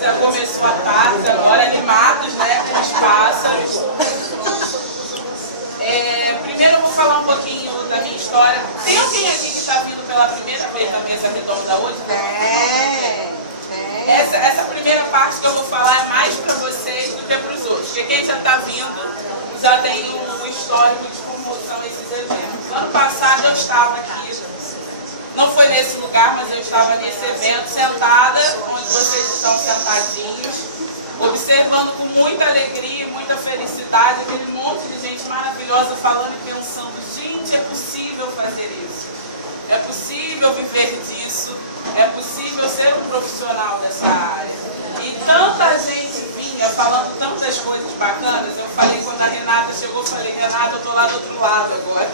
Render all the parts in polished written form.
Já começou a tarde, agora animados, né, com os pássaros. Primeiro eu vou falar um pouquinho da minha história. Tem alguém aqui que está vindo pela primeira vez na mesa redonda hoje? Essa primeira parte que eu vou falar é mais para vocês do que para os outros. Porque quem já está vindo já tem um histórico de como são esses eventos. Ano passado eu estava aqui, não foi nesse lugar, mas eu estava nesse evento, sentada, onde vocês estão sentadinhos, observando com muita alegria e muita felicidade aquele monte de gente maravilhosa falando e pensando, gente, é possível fazer isso, é possível viver disso, é possível ser um profissional dessa área. E tanta gente vinha falando tantas coisas bacanas. Eu falei, quando a Renata chegou, eu falei, Renata, eu estou lá do outro lado agora.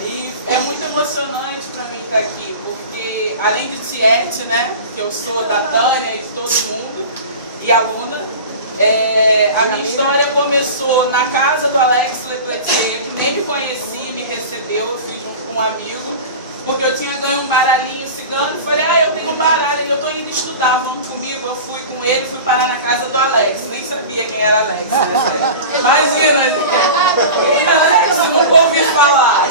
E é muito emocionante para mim estar aqui, porque além de tiete, né, que eu sou da Tânia e de todo mundo, e aluna, a minha história começou na casa do Alex Lecletier, que nem me conhecia, me recebeu, eu fiz junto com um amigo, porque eu tinha ganho um baralhinho cigano, e falei, eu tenho um baralho, eu estou indo estudar, vamos comigo. Eu fui com ele, fui parar na casa do Alex, nem sabia quem era Alex, né? Imagina, quem era Alex? Nunca ouvi falar.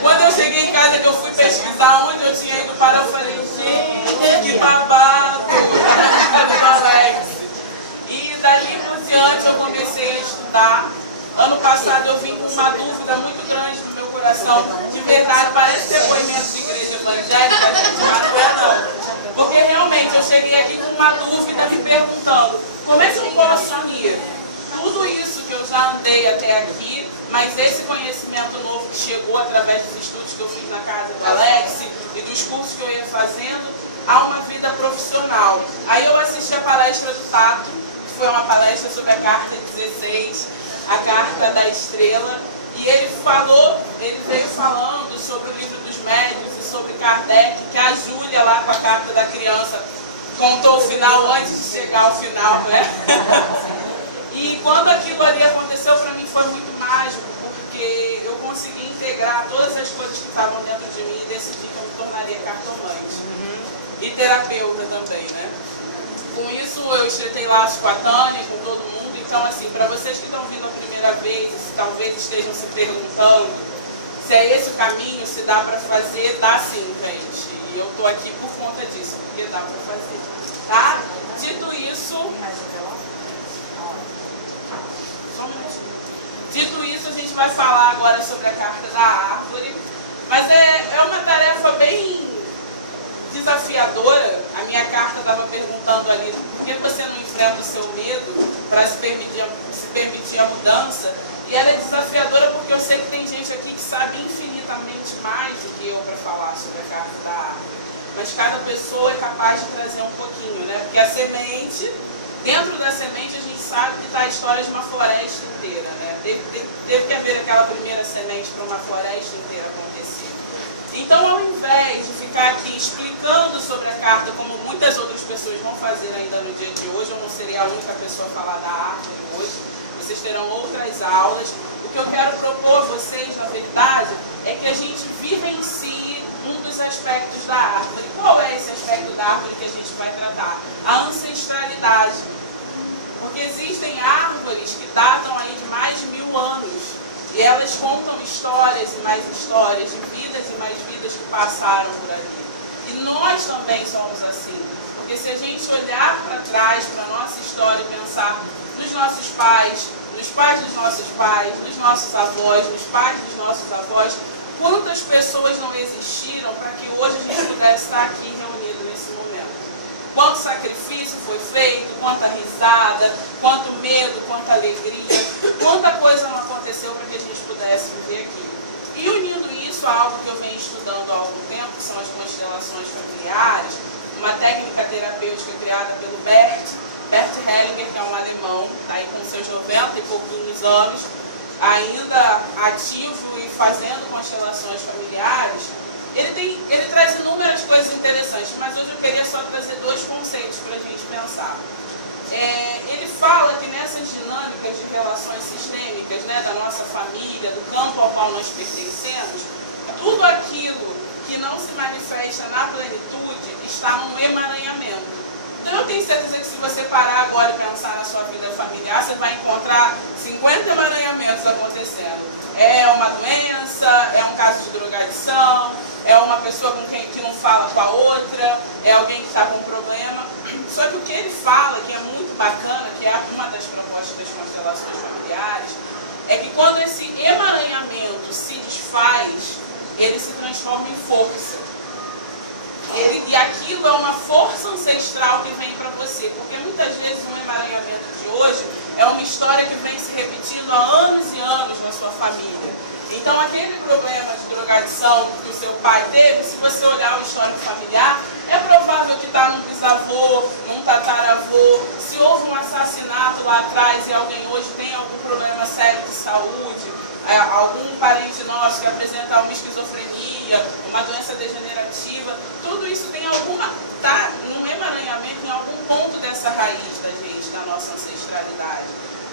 Quando eu cheguei em casa, que eu fui pesquisar onde eu tinha ido parar, eu falei, gente, que babado, na casa do Alex. E dali por diante eu comecei a estudar. Ano passado eu vim com uma dúvida muito grande no meu coração. De verdade, parece depoimento de igreja evangélica, gente, mas não é não. Porque realmente eu cheguei aqui com uma dúvida me perguntando, como é que eu posso unir tudo isso que eu já andei até aqui, mas esse conhecimento novo que chegou através dos estudos que eu fiz na casa do Alex e dos cursos que eu ia fazendo, a uma vida profissional. Aí eu assisti a palestra do Tato, que foi uma palestra sobre a carta 16, a carta da estrela, e ele veio falando sobre o livro dos médiuns e sobre Kardec, que a Júlia lá com a carta da criança contou o final antes de chegar ao final, né? E quando aquilo ali aconteceu, para mim foi muito mágico, porque eu consegui integrar todas as coisas que estavam dentro de mim e decidi que eu me tornaria cartomante. E terapeuta também, né? Com isso eu estreitei laços com a Tânia, com todo mundo. Então, assim, para vocês que estão vindo a primeira vez, e talvez estejam se perguntando se é esse o caminho, se dá para fazer, dá sim, gente. E eu estou aqui por conta disso, porque dá para fazer. Tá? Dito isso... Só um minutinho. Dito isso, a gente vai falar agora sobre a carta da árvore. Mas é uma tarefa bem desafiadora. A minha carta estava perguntando ali, por que você não enfrenta o seu medo para se permitir a mudança? E ela é desafiadora porque eu sei que tem gente aqui que sabe infinitamente mais do que eu para falar sobre a carta da árvore. Mas cada pessoa é capaz de trazer um pouquinho, né? Porque a semente, dentro da semente a gente sabe que está a história de uma floresta inteira, né? Teve que haver aquela primeira semente para uma floresta inteira acontecer. Então, ao invés de ficar aqui explicando sobre a carta, como muitas outras pessoas vão fazer ainda no dia de hoje, eu não serei a única pessoa a falar da árvore hoje, vocês terão outras aulas. O que eu quero propor a vocês, na verdade, é que a gente vivencie um dos aspectos da árvore. Qual é esse aspecto da árvore que a gente vai tratar? A ancestralidade. Porque existem árvores que datam aí de mais de 1000 anos. E elas contam histórias e mais histórias, de vidas e mais vidas que passaram por ali. E nós também somos assim. Porque se a gente olhar para trás, para a nossa história e pensar nos nossos pais, nos pais dos nossos pais, nos nossos avós, nos pais dos nossos avós, quantas pessoas não existiram para que hoje a gente pudesse estar aqui reunido nesse momento? Quanto sacrifício foi feito, quanta risada, quanto medo, quanta alegria, quanta coisa não aconteceu para que a gente pudesse viver aqui. E unindo isso a algo que eu venho estudando há algum tempo, que são as constelações familiares, uma técnica terapêutica criada pelo Bert Hellinger, que é um alemão, está aí com seus 90 e pouquinhos anos, ainda ativo e fazendo constelações familiares. Ele traz inúmeras coisas interessantes, mas hoje eu queria só trazer 2 conceitos para a gente pensar. Ele fala que nessas dinâmicas de relações sistêmicas, né, da nossa família, do campo ao qual nós pertencemos, tudo aquilo que não se manifesta na plenitude está num emaranhamento. Então eu tenho certeza que se você parar agora e pensar na sua vida familiar, você vai encontrar 50 emaranhamentos acontecendo. É uma doença, é um caso de drogadição, é uma pessoa com quem que não fala com a outra, é alguém que está com um problema. Só que o que ele fala, que é muito bacana, que é uma das propostas das constelações familiares, é que quando esse emaranhamento se desfaz, ele se transforma em força. E aquilo é uma força ancestral que vem para você, porque muitas vezes um emaranhamento de hoje é uma história que vem se repetindo há anos e anos na sua família. Então aquele problema de drogadição que o seu pai teve, se você olhar o histórico familiar, é provável que está num bisavô, num tataravô. Se houve um assassinato lá atrás e alguém hoje tem algum problema sério de saúde, algum parente nosso que apresenta uma esquizofrenia, uma doença degenerativa, tudo isso tem está num emaranhamento em algum ponto dessa raiz da gente, da nossa ancestralidade.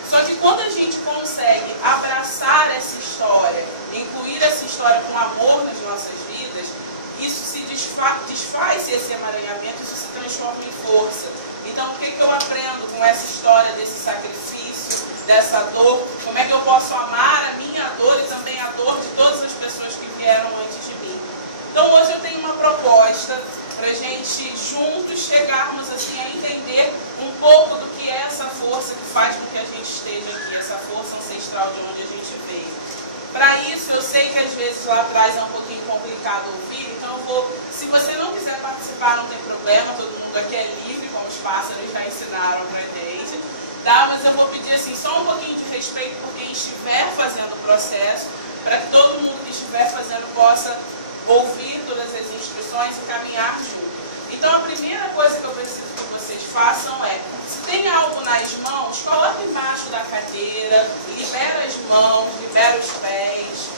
Só que quando a gente consegue abraçar essa história, incluir essa história com amor nas nossas vidas, isso se desfaz esse emaranhamento, isso se transforma em força. Então o que eu aprendo com essa história desse sacrifício, dessa dor? Como é que eu posso amar a minha dor e também a dor de todas as pessoas que vieram antes de mim? Então hoje eu tenho uma proposta para a gente juntos chegarmos assim a entender um pouco do que é essa força que faz com que a gente esteja aqui, essa força ancestral de onde a gente veio. Para isso, eu sei que às vezes lá atrás é um pouquinho complicado ouvir, então se você não quiser participar, não tem problema, todo mundo aqui é livre, como os pássaros já ensinaram para a gente, tá? Mas eu vou pedir assim, só um pouquinho de respeito por quem estiver fazendo o processo, para que todo mundo que estiver fazendo possa ouvir todas as instruções e caminhar junto. Então a primeira coisa que eu preciso que vocês façam é, se tem algo nas mãos, coloque embaixo da cadeira, libera as mãos, libera os pés.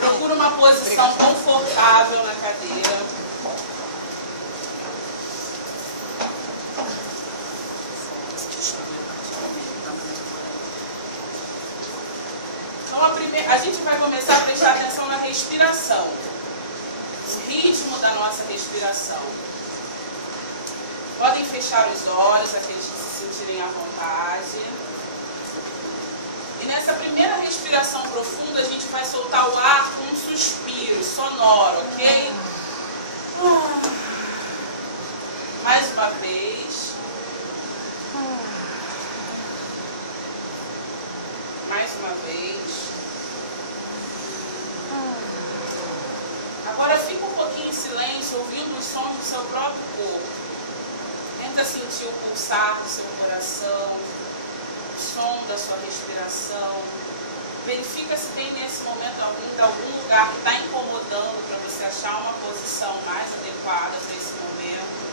Procura uma posição confortável na cadeira. A gente vai começar a prestar atenção na respiração, o ritmo da nossa respiração. Podem fechar os olhos, aqueles que se sentirem à vontade. E nessa primeira respiração profunda, a gente vai soltar o ar com um suspiro sonoro, ok? Mais uma vez. Mais uma vez. Agora fica um pouquinho em silêncio, ouvindo os sons do seu próprio corpo. Tenta sentir o pulsar do seu coração, o som da sua respiração. Verifica se tem nesse momento algum lugar que está incomodando para você achar uma posição mais adequada para esse momento.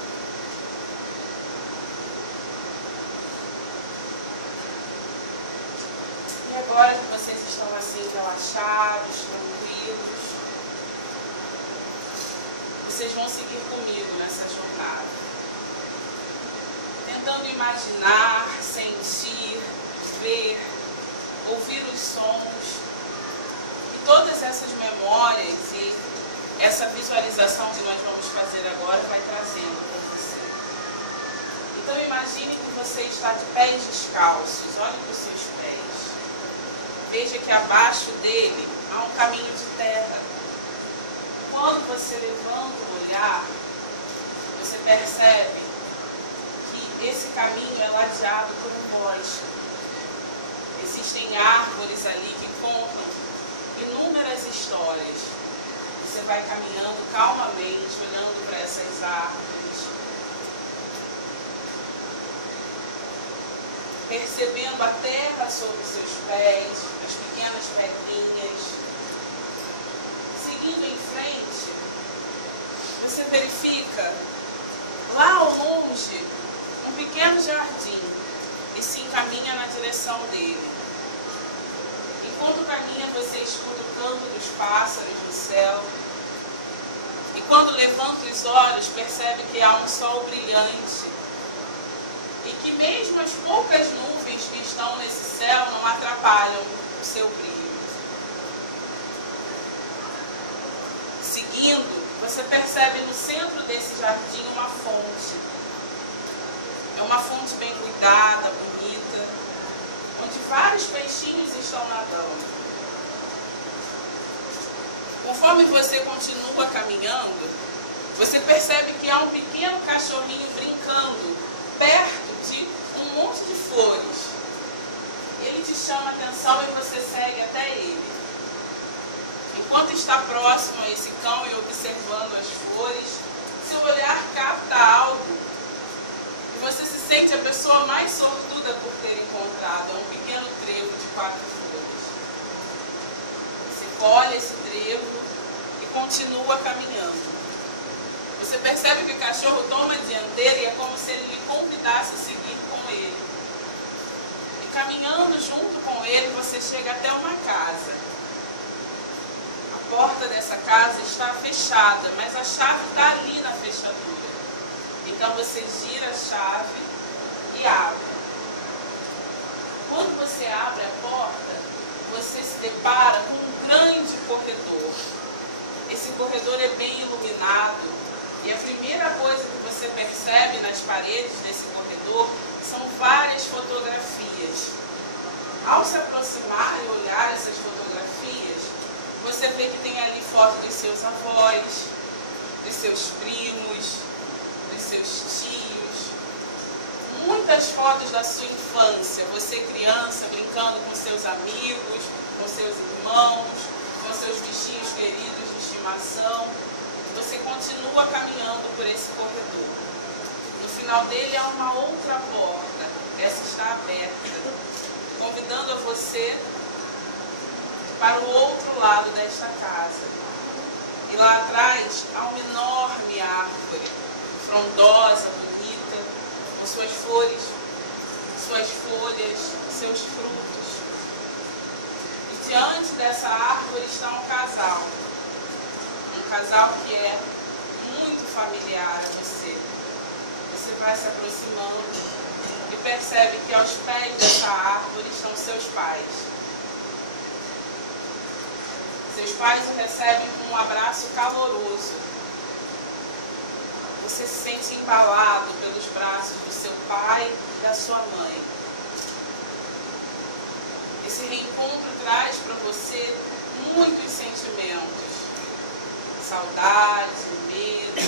E agora que vocês estão assim relaxados, tranquilos, vocês vão seguir comigo nessa jornada. Tentando imaginar, sentir, ver, ouvir os sons. E todas essas memórias e essa visualização que nós vamos fazer agora vai trazendo para você. Então imagine que você está de pés descalços, olhe para os seus pés. Veja que abaixo dele há um caminho de terra. Quando você levanta o olhar, você percebe que esse caminho é ladeado por um bosque. Existem árvores ali que contam inúmeras histórias. Você vai caminhando calmamente, olhando para essas árvores, percebendo a terra sob os seus pés, as pequenas pedrinhas. Seguindo em frente, você verifica lá ao longe um pequeno jardim e se encaminha na direção dele. Enquanto caminha, você escuta o canto dos pássaros no céu. E quando levanta os olhos, percebe que há um sol brilhante e que mesmo as poucas nuvens que estão nesse céu não atrapalham o seu brilho. Seguindo, você percebe no centro desse jardim uma fonte. É uma fonte bem cuidada, bonita, onde vários peixinhos estão nadando. Conforme você continua caminhando, você percebe que há um pequeno cachorrinho brincando perto de um monte de flores. Ele te chama a atenção e você segue até ele. Enquanto está próximo a esse cão e observando as flores, seu olhar capta algo e você se sente a pessoa mais sortuda por ter encontrado. É um pequeno trevo de 4 flores. Você colhe esse trevo e continua caminhando. Você percebe que o cachorro toma a dianteira e é como se ele lhe convidasse a seguir com ele. E caminhando junto com ele, você chega até uma casa. A porta dessa casa está fechada, mas a chave está ali na fechadura. Então você gira a chave e abre. Quando você abre a porta, você se depara com um grande corredor. Esse corredor é bem iluminado e a primeira coisa que você percebe nas paredes desse corredor são várias fotografias. Ao se aproximar e olhar essas fotografias, você vê que tem ali foto dos seus avós, dos seus primos, dos seus tios, muitas fotos da sua infância, você criança brincando com seus amigos, com seus irmãos, com seus bichinhos queridos de estimação. Você continua caminhando por esse corredor. No final dele há uma outra porta, essa está aberta, convidando a você para o outro lado desta casa. E lá atrás há uma enorme árvore, frondosa, bonita, com suas flores, suas folhas, seus frutos. E diante dessa árvore está um casal que é muito familiar a você. Você vai se aproximando e percebe que aos pés dessa árvore estão seus pais. Seus pais o recebem com um abraço caloroso. Você se sente embalado pelos braços do seu pai e da sua mãe. Esse reencontro traz para você muitos sentimentos. Saudade, medo,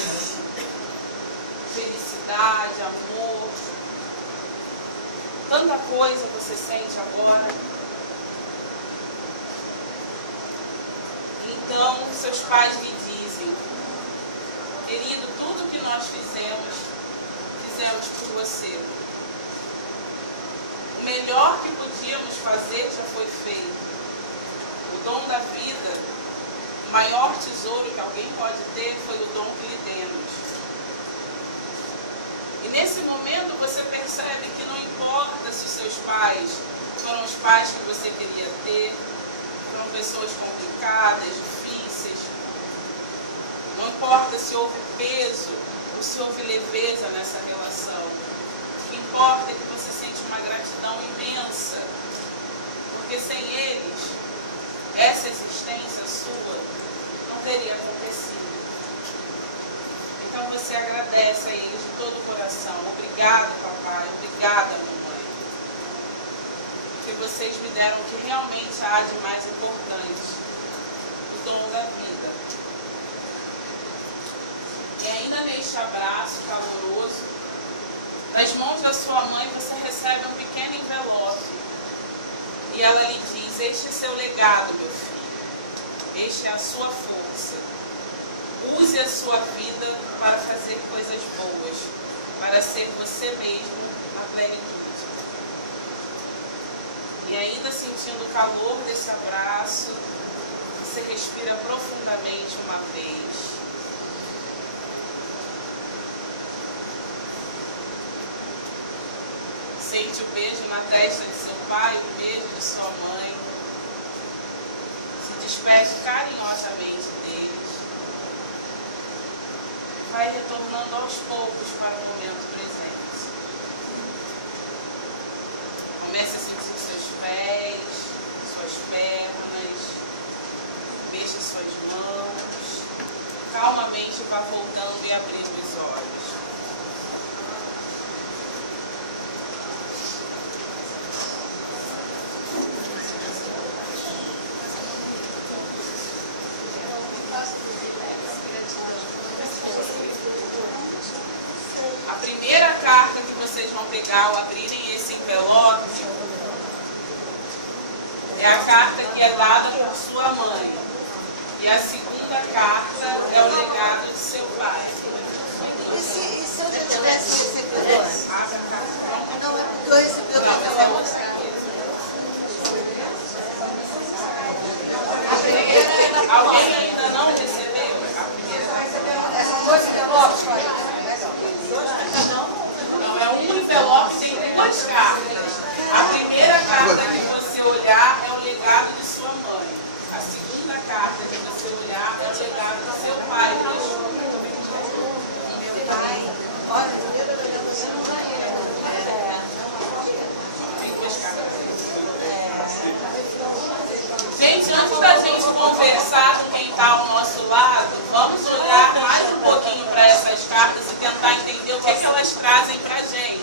felicidade, amor. Tanta coisa você sente agora. Então, seus pais lhe dizem: querido, tudo que nós fizemos por você. O melhor que podíamos fazer já foi feito. O dom da vida, o maior tesouro que alguém pode ter foi o dom que lhe demos. E nesse momento você percebe que não importa se os seus pais foram os pais que você queria ter, foram pessoas complicadas, difíceis. Não importa se houve peso ou se houve leveza nessa relação. O que importa é que você sente uma gratidão imensa, porque sem eles, essa existência sua não teria acontecido. Então você agradece a eles de todo o coração. Obrigado, papai. Obrigada, mamãe. Porque vocês me deram o que realmente há de mais importante, o dom da vida. E ainda neste abraço caloroso, das mãos da sua mãe você recebe um pequeno envelope. E ela lhe diz: este é seu legado, meu filho. Este é a sua força. Use a sua vida para fazer coisas boas, para ser você mesmo na plenitude. E ainda sentindo o calor desse abraço, você respira profundamente uma vez. Sente o beijo na testa de seu pai, o beijo de sua mãe. Se despede carinhosamente deles. Vai retornando aos poucos para o momento presente. calmamente vá voltando e abrindo os olhos. A primeira carta que vocês vão pegar ao abrirem esse envelope é a carta que é dada por sua mãe. E a segunda carta é o legado de seu pai. E se eu já tivesse recebedor? Não, é porque eu recebi o Alguém ainda não recebeu a primeira? Essa dois envelopes, Não, é um envelope e tem duas cartas. A primeira carta que você olhar é o legado de sua mãe. A segunda carta que você olhar é o legado de seu pai. meu pai. Olha, Tem duas cartas. Gente, antes da gente conversar com quem está ao nosso lado, vamos olhar mais um pouquinho para essas cartas e tentar entender o que elas trazem para a gente.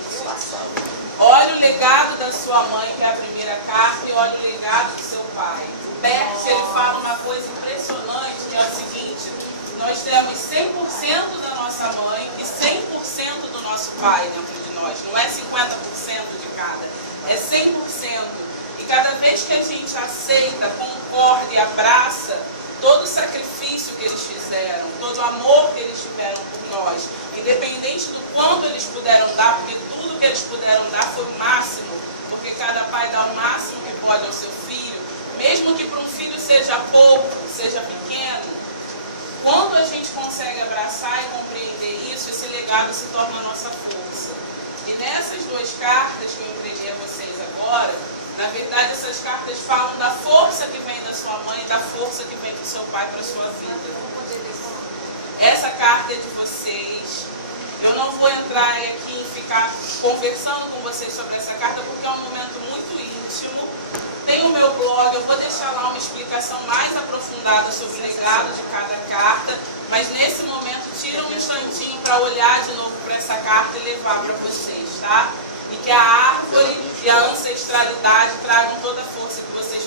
Olha o legado da sua mãe, que é a primeira carta, e olha o legado do seu pai. O Bert, ele fala uma coisa impressionante, que é o seguinte: nós temos 100% da nossa mãe e 100% do nosso pai dentro de nós. Não é 50% de cada, é 100%. E cada vez que a gente aceita, concorda e abraça todo o sacrifício que eles fizeram, todo o amor que eles tiveram por nós, independente do quanto eles puderam dar, porque tudo que eles puderam dar foi o máximo, porque cada pai dá o máximo que pode ao seu filho, mesmo que para um filho seja pouco, seja pequeno. Quando a gente consegue abraçar e compreender isso, esse legado se torna a nossa força. E nessas duas cartas que eu entreguei a vocês agora, na verdade, essas cartas falam da força que vem da sua mãe e da força que vem do seu pai para a sua vida. Essa carta é de vocês. Eu não vou entrar aqui em ficar conversando com vocês sobre essa carta, porque é um momento muito íntimo. Tem o meu blog, eu vou deixar lá uma explicação mais aprofundada sobre o legado de cada carta, mas nesse momento, tira um instantinho para olhar de novo para essa carta e levar para vocês, tá? E que a árvore e a ancestralidade tragam toda a força que vocês